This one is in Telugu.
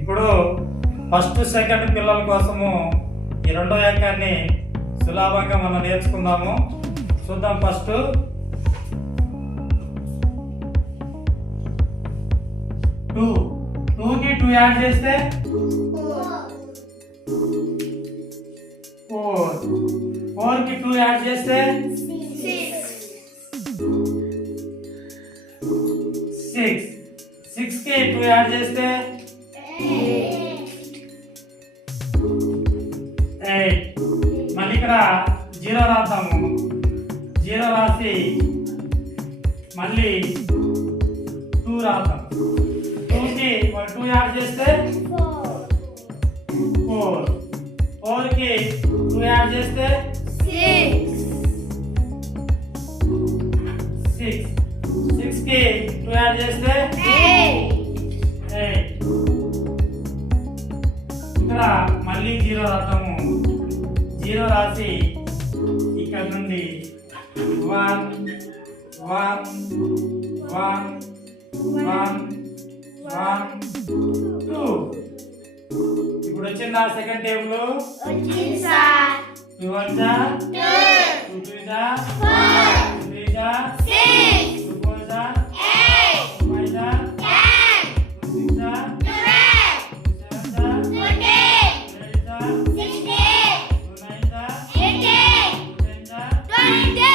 ఇప్పుడు ఫస్ట్ సెకండ్ పిల్లల కోసము ఈ రెండో ఏకాన్ని సులభంగా మనం నేర్చుకుందాము. చూద్దాం. ఫస్ట్ 2కి 2 యాడ్ చేస్తే 4కి 2 యాడ్ చేస్తే 6కి 2 యాడ్ చేస్తే 8. మళ్ళీ ఇక్కడ 0 రాద్దాము. 0 రాసి మళ్ళీ 2 రాద్దాం. 2కి 2 యాడ్ చేస్తే 4. 4కి 2 యాడ్ చేస్తే 6. 6కి 2 యాడ్ చేస్తే 8. ఇక్కడ మళ్ళీ 0 రాద్దాము. 0 రాసి ఇక్కడ నుండి 1 1 1 1 1 2. ఇప్పుడు వచ్చిందా సెకండ్ టేబుల్? 2 1 2 2 2 3 6 2 4 8 2 5 2 6 2 7 2 8 2 9 2 10 2 20